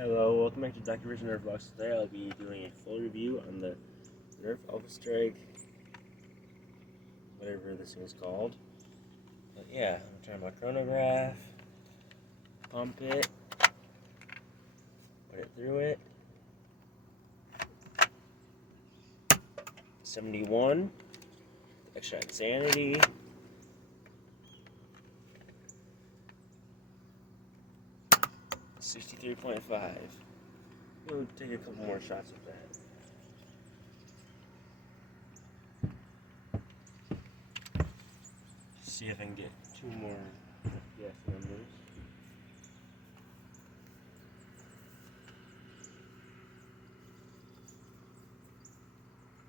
Hello, welcome back to Dr. Rich Nerf Box. Today I'll be doing a full review on the Nerf Alphastrike, whatever this thing is called. But yeah, I'm trying my chronograph, pump it, put it through it. 71, extra insanity. $63.5. We'll take a couple more shots of that. See if I can get two more FPS numbers.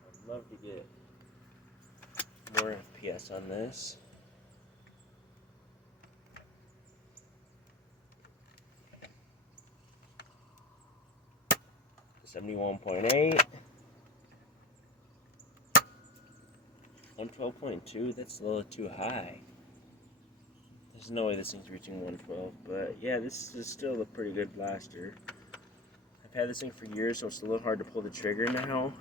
I'd love to get more FPS on this. 71.8, 112.2, that's a little too high. There's no way this thing's reaching 112, but yeah, this is still a pretty good blaster. I've had this thing for years, so it's a little hard to pull the trigger now.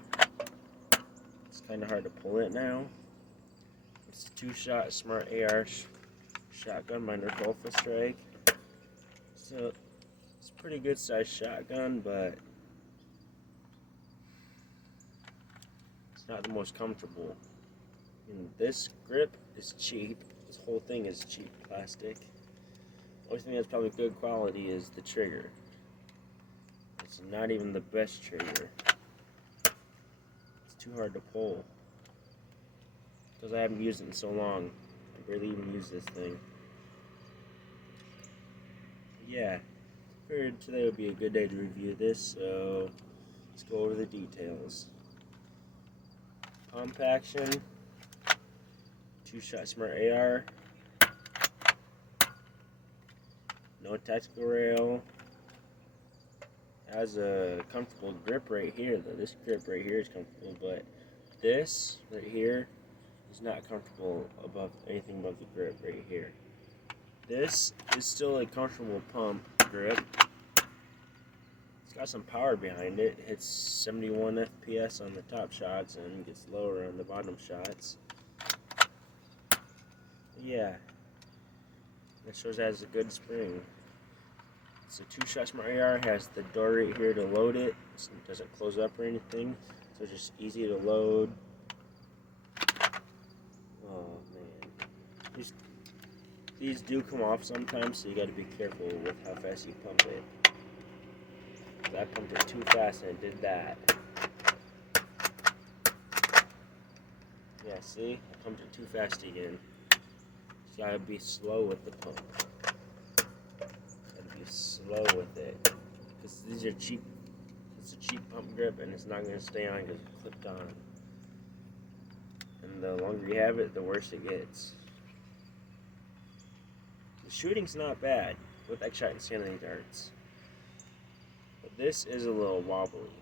It's kind of hard to pull it now. It's a 2-shot Smart AR shotgun by Nerf Alphastrike. So it's a pretty good sized shotgun, but not the most comfortable. And this grip is cheap. This whole thing is cheap plastic. The only thing that's probably good quality is the trigger. It's not even the best trigger. It's too hard to pull. Because I haven't used it in so long. I barely even use this thing. Yeah, I figured today would be a good day to review this, so let's go over the details. Pump action, 2-shot Smart AR, no tactical rail, has a comfortable grip right here though. This grip right here is comfortable, but this right here is not comfortable above anything above the grip right here. This is still a comfortable pump grip. It's got some power behind it. It hits 71 FPS on the top shots and gets lower on the bottom shots. Yeah, that shows it has a good spring. It's a 2-shot Smart AR. Has the door right here to load it. It doesn't close up or anything, so it's just easy to load. Oh man, these do come off sometimes, so you got to be careful with how fast you pump it. I pumped it too fast and it did that. Yeah, see? I pumped it too fast again. You gotta be slow with the pump. Gotta be slow with it. Because these are cheap. It's a cheap pump grip and it's not gonna stay on because it's clipped on. And the longer you have it, the worse it gets. The shooting's not bad with extra insanity darts. This is a little wobbly.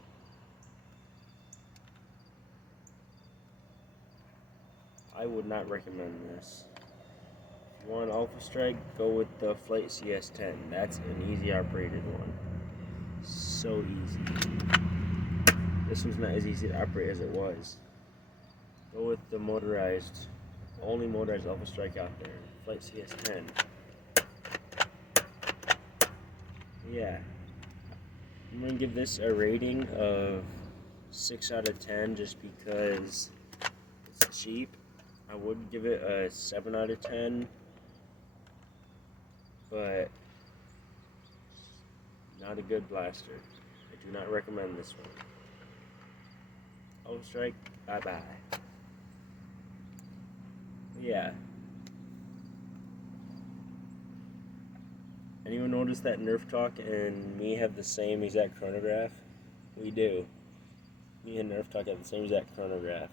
I would not recommend this. If you want Alphastrike, go with the Flight CS10. That's an easy operated one. So easy. This one's not as easy to operate as it was. Go with the motorized, only motorized Alphastrike out there. Flight CS10. Yeah. I'm going to give this a rating of 6 out of 10 just because it's cheap. I would give it a 7 out of 10, but not a good blaster. I do not recommend this one. Alphastrike, bye-bye. Yeah. Anyone notice that Nerf Talk and me have the same exact chronograph? We do. Me and Nerf Talk have the same exact chronograph.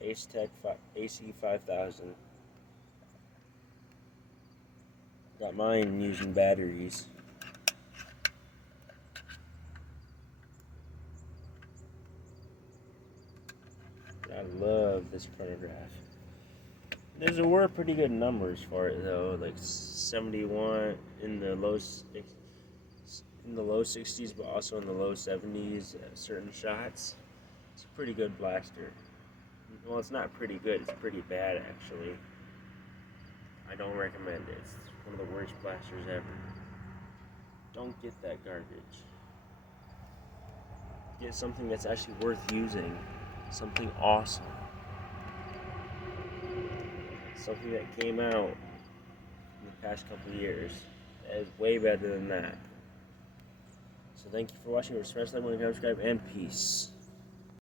Ace-Tech AC5000. Got mine using batteries. I love this chronograph. There were pretty good numbers for it though, like 71 in the in the low 60s, but also in the low 70s at certain shots. It's a pretty good blaster. Well, it's not pretty good, it's pretty bad actually. I don't recommend it. It's one of the worst blasters ever. Don't get that garbage. Get something that's actually worth using. Something awesome. Something that came out in the past couple of years that is way better than that. So thank you for watching. Respect, like, subscribe, and peace.